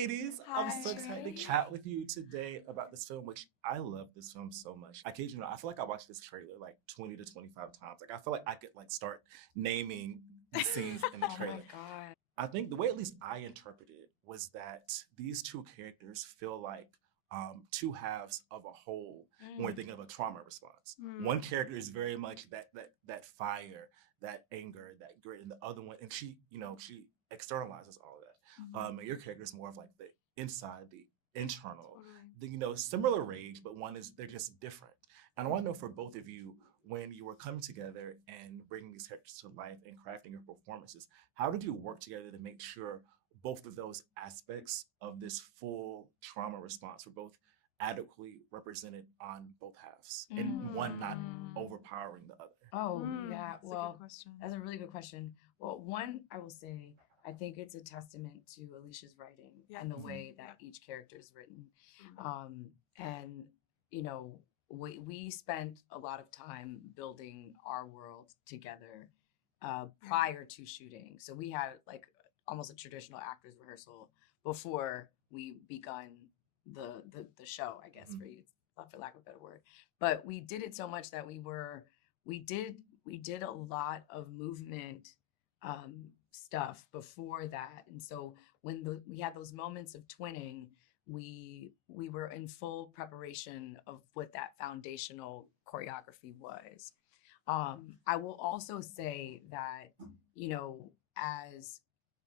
ladies. Hi. I'm so excited to chat with you today about this film, which I love this film so much. I kid you not, I feel like I watched this trailer like 20 to 25 times. Like I feel like I could like start naming the scenes in the trailer. Oh my God. I think the way at least I interpreted it was that these two characters feel like two halves of a whole when we're thinking of a trauma response. One character is very much that fire, that anger, that grit, and the other one, and she externalizes all of that. And your character is more of like the inside, the internal, the similar rage, but they're just different. And I want to know for both of you, when you were coming together and bringing these characters to life and crafting your performances, how did you work together to make sure both of those aspects of this full trauma response were both adequately represented on both halves and one not overpowering the other? Oh, yeah. That's Well, a good question. that's a really good question. Well, one, I will say, I think it's a testament to Alicia's writing and the way that each character is written. And, we spent a lot of time building our world together prior to shooting. So we had like almost a traditional actors rehearsal before we begun the show, I guess, for lack of a better word. But we did it so much that we did a lot of movement stuff before that. And so when we had those moments of twinning, we were in full preparation of what that foundational choreography was. I will also say that, as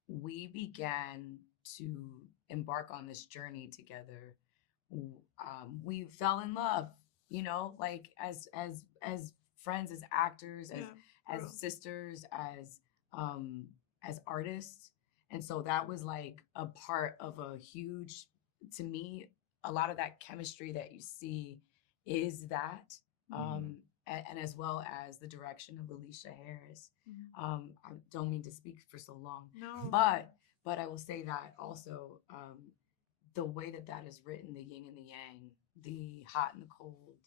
we began to embark on this journey together, we fell in love, like as friends, as actors, as sisters, as artists. And so that was like a part of a huge, to me, a lot of that chemistry that you see is that, and as well as the direction of Alicia Harris. I don't mean to speak for so long, but I will say that also, the way that is written, the yin and the yang, the hot and the cold,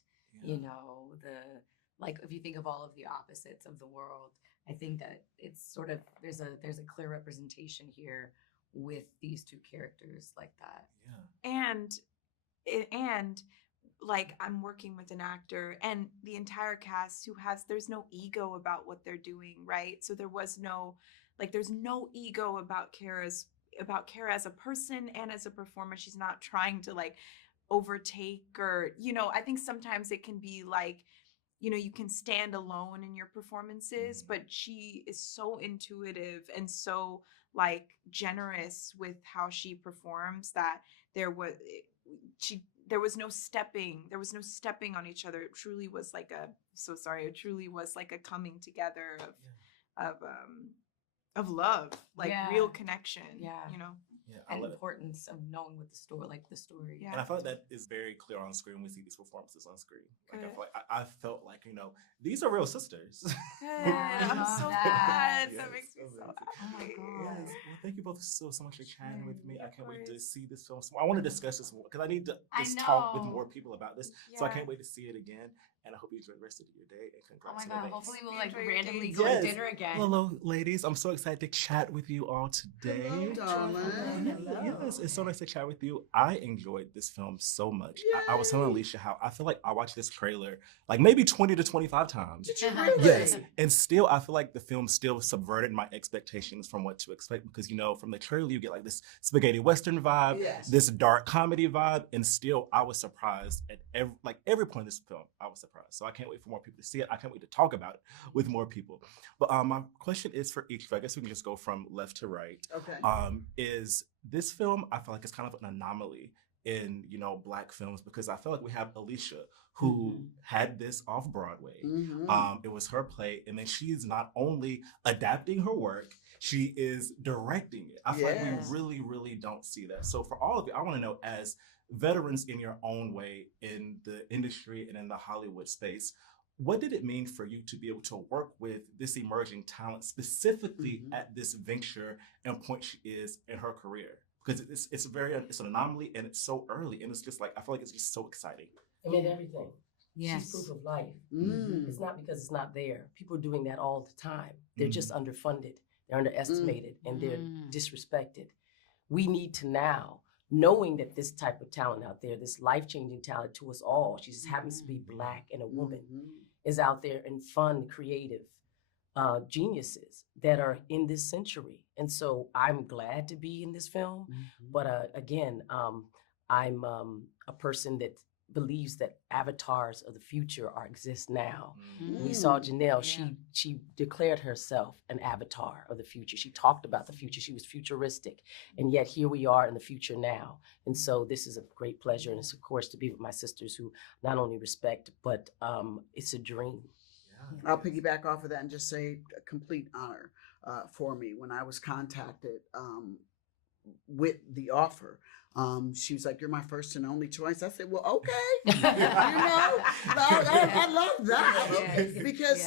like if you think of all of the opposites of the world, I think that it's sort of there's a clear representation here with these two characters like that. And like I'm working with an actor and the entire cast there's no ego about what they're doing, right? So there's no ego about Kara as a person and as a performer. She's not trying to like overtake or, I think sometimes it can be like, you can stand alone in your performances, but she is so intuitive and so like generous with how she performs that there was no stepping on each other. It truly was like a coming together of love, like real connection. And importance of knowing what the story. And I feel like that is very clear on screen when we see these performances on screen. Like I feel like I felt like, these are real sisters. Good. I'm so glad. That makes me so happy. Yes. Well, thank you both so much for chatting with me. I can't wait to see this film. I want to discuss this more because I need to just talk with more people about this. So I can't wait to see it again. And I hope you enjoy the rest of your day. And congrats. Oh my God. Hopefully we'll like randomly go to dinner again. Hello, ladies. I'm so excited to chat with you all today. Hello, darling. Yes, it's so nice to chat with you. I enjoyed this film so much. I was telling Alicia how I feel like I watched this trailer like maybe 20 to 25 times. Did you really? Yes. And still, I feel like the film still subverted my expectations from what to expect because, from the trailer, you get like this spaghetti Western vibe, this dark comedy vibe. And still, I was surprised at every point in this film. I was surprised. So I can't wait for more people to see it. I can't wait to talk about it with more people. But my question is for each of you. I guess we can just go from left to right. Okay. Is this film, I feel like it's kind of an anomaly in, Black films because I feel like we have Alicia who had this off Broadway. It was her play. And then she's not only adapting her work, she is directing it. I feel like we really, really don't see that. So for all of you, I want to know, as veterans in your own way in the industry and in the Hollywood space, what did it mean for you to be able to work with this emerging talent specifically at this venture and point she is in her career? Because it's an anomaly and it's so early and it's just like, I feel like it's just so exciting. I mean, everything. Yes. She's proof of life. It's not because it's not there. People are doing that all the time. They're just underfunded. They're underestimated and they're disrespected. We need to now knowing that this type of talent out there, this life-changing talent to us all, she just happens to be Black and a woman, is out there, and fun, creative geniuses that are in this century. And so I'm glad to be in this film. But again, I'm a person that believes that avatars of the future exist now. We saw Janelle, she declared herself an avatar of the future. She talked about the future. She was futuristic. And yet here we are in the future now. And so this is a great pleasure. And it's, of course, to be with my sisters who not only respect, but it's a dream. I'll piggyback off of that and just say a complete honor for me. When I was contacted with the offer, she was like, "You're my first and only choice." I said, "Well, okay." I love that because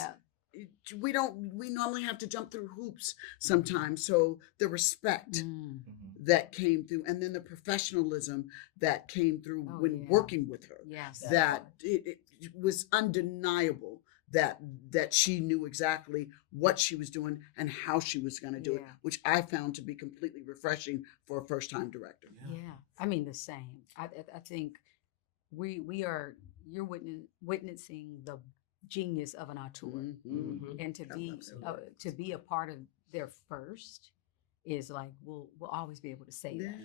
we normally have to jump through hoops sometimes. So the respect that came through, and then the professionalism that came through when working with her, that it was undeniable that she knew exactly what she was doing and how she was going to do it, which I found to be completely refreshing for a first-time director. Yeah, I mean the same. I think you're witnessing the genius of an auteur, and to be a part of their first is like we'll always be able to say that.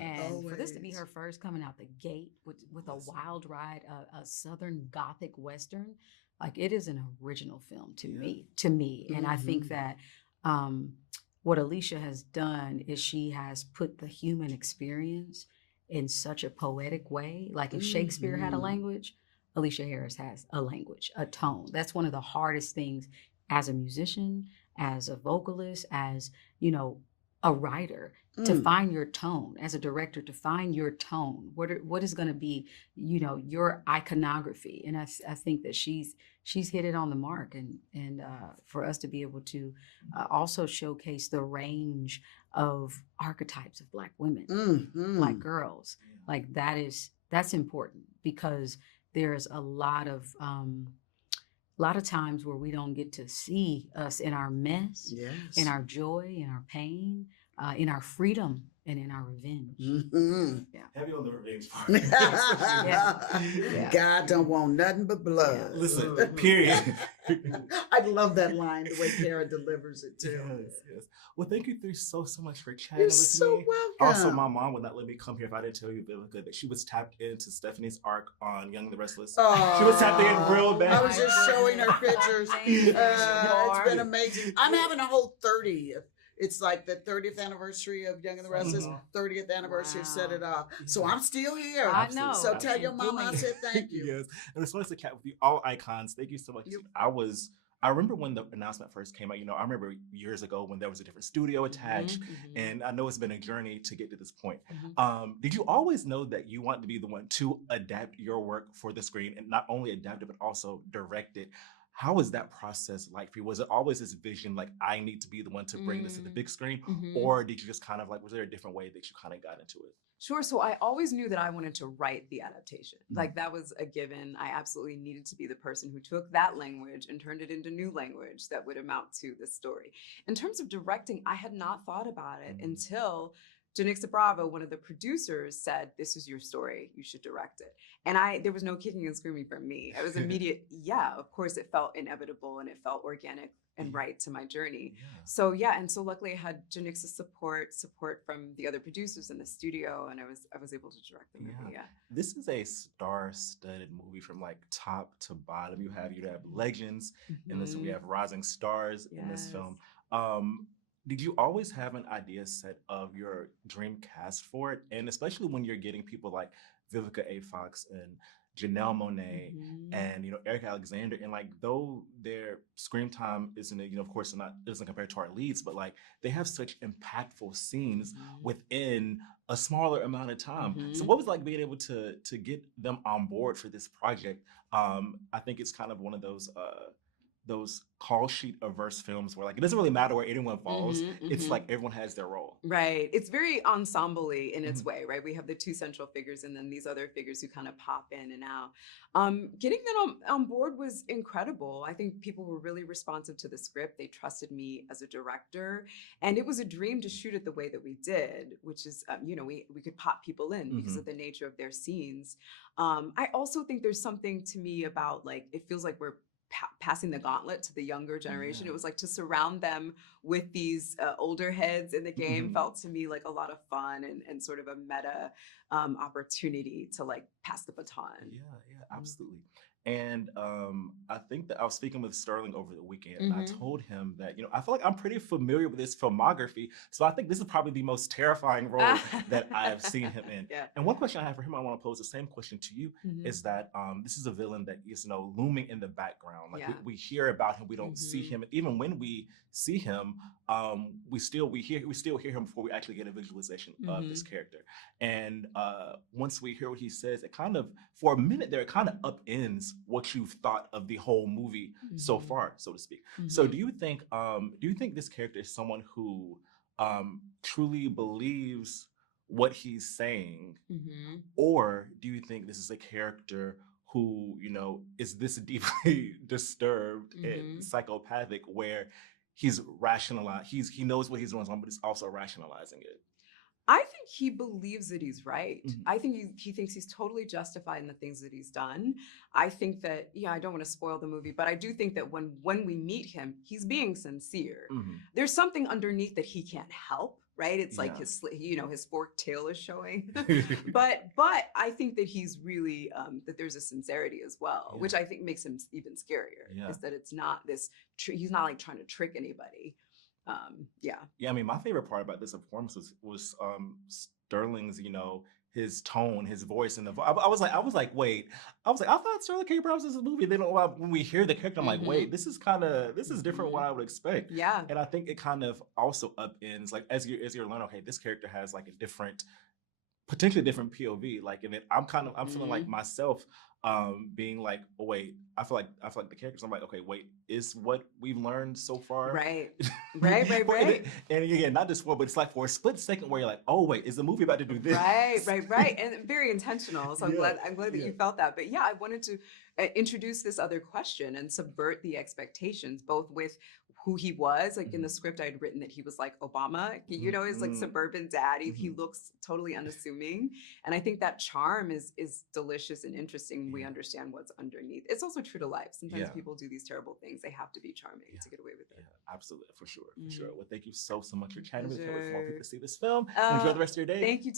And for this to be her first coming out the gate with a wild ride, a Southern Gothic Western. Like it is an original film to me. And I think that what Alicia has done is she has put the human experience in such a poetic way. Like if Shakespeare had a language, Alicia Harris has a language, a tone. That's one of the hardest things as a musician, as a vocalist, as, a writer, to find your tone, as a director, to find your tone. What is going to be, your iconography? And I think that she's hit it on the mark, and for us to be able to also showcase the range of archetypes of Black women, Black girls, like that's important, because there's a lot of times where we don't get to see us in our mess, in our joy, in our pain, in our freedom, and in our revenge. Heavy on the revenge part. God don't want nothing but blood. Listen, period. I love that line, the way Kara delivers it too. Yes. Well, thank you three so much for chatting with so me. welcome. Also, my mom would not let me come here if I didn't tell you, Vivica, that she was tapped into Stephanie's arc on Young and the Restless. She was tapped in real bad. I was just showing her pictures. It's been amazing. I'm having a whole 30th. It's like the 30th anniversary of Young and the Restless, 30th anniversary of Set It Off. So I'm still here. I know. So tell your mama I said thank you. Yes. And it's nice to chat with you, all icons. Thank you so much. I remember when the announcement first came out, I remember years ago when there was a different studio attached, and I know it's been a journey to get to this point. Did you always know that you wanted to be the one to adapt your work for the screen, and not only adapt it, but also direct it? How was that process like for you? Was it always this vision, like, I need to be the one to bring this to the big screen? Or did you just kind of was there a different way that you kind of got into it? Sure. So I always knew that I wanted to write the adaptation. Like that was a given. I absolutely needed to be the person who took that language and turned it into new language that would amount to the story. In terms of directing, I had not thought about it until Janixa Bravo, one of the producers, said, "This is your story. You should direct it." And there was no kicking and screaming from me. It was immediate. Yeah, of course, it felt inevitable and it felt organic and right to my journey. So and so luckily I had Janixa's support from the other producers in the studio, and I was able to direct the movie. This is a star-studded movie from like top to bottom. You have legends in this, we have rising stars in this film. Did you always have an idea set of your dream cast for it? And especially when you're getting people like Vivica A. Fox and Janelle Monae and Erika Alexander, and though their screen time isn't of course doesn't compare to our leads, but they have such impactful scenes within a smaller amount of time. So what was being able to get them on board for this project? I think it's kind of one of those those call sheet averse films where like it doesn't really matter where anyone falls. It's like everyone has their role. Right. It's very ensemble-y in its way, right? We have the two central figures and then these other figures who kind of pop in and out. Getting them on board was incredible. I think people were really responsive to the script. They trusted me as a director. And it was a dream to shoot it the way that we did, which is, you know, we could pop people in because of the nature of their scenes. I also think there's something to me about like, it feels like we're passing the gauntlet to the younger generation. It was like to surround them with these older heads in the game felt to me like a lot of fun and sort of a meta opportunity to like pass the baton. Yeah, absolutely. And I think that I was speaking with Sterling over the weekend, and I told him that, you know, I feel like I'm pretty familiar with his filmography, so I think this is probably the most terrifying role that I've seen him in. And one question I have for him, I want to pose the same question to you, is that this is a villain that is, you know, looming in the background. Like we hear about him, we don't see him. Even when we see him, we still hear him before we actually get a visualization of this character. And once we hear what he says, it kind of, for a minute there, it kind of upends what you've thought of the whole movie so far, so to speak. So do you think this character is someone who truly believes what he's saying, or do you think this is a character who, you know, is this deeply disturbed and psychopathic where he's he knows what he's doing wrong, but he's also rationalizing it? I think he believes that he's right. I think he thinks he's totally justified in the things that he's done. I think that, yeah, I don't want to spoil the movie, but I do think that when we meet him, he's being sincere. There's something underneath that he can't help, right? It's like his, you know, his forked tail is showing. but I think that he's really, that there's a sincerity as well, which I think makes him even scarier, is that it's not this, he's not like trying to trick anybody. Yeah, I mean, my favorite part about this performance was Sterling's, you know, his tone, his voice, and I was like, wait, I thought Sterling K. Brown was in this movie. Then when we hear the character, I'm like, wait, this is different from what I would expect. Yeah, and I think it kind of also upends, like as you're learning, okay, this character has like a different, potentially different POV. Like, and I'm feeling like myself, being like, oh wait, I feel like the characters, I'm like, okay, wait, is what we've learned so far right. And again, not just but it's like for a split second where you're like, oh wait, is the movie about to do this? Right, and very intentional. So I'm glad that you felt that. But yeah, I wanted to introduce this other question and subvert the expectations, both with who he was. Like in the script, I had written that he was like Obama, you know, his like suburban dad. He looks totally unassuming. And I think that charm is delicious and interesting when we understand what's underneath. It's also true to life. Sometimes people do these terrible things. They have to be charming to get away with it. Yeah, absolutely, for sure. Well, thank you so much for chatting with me. For more people to see this film. And enjoy the rest of your day. Thank you.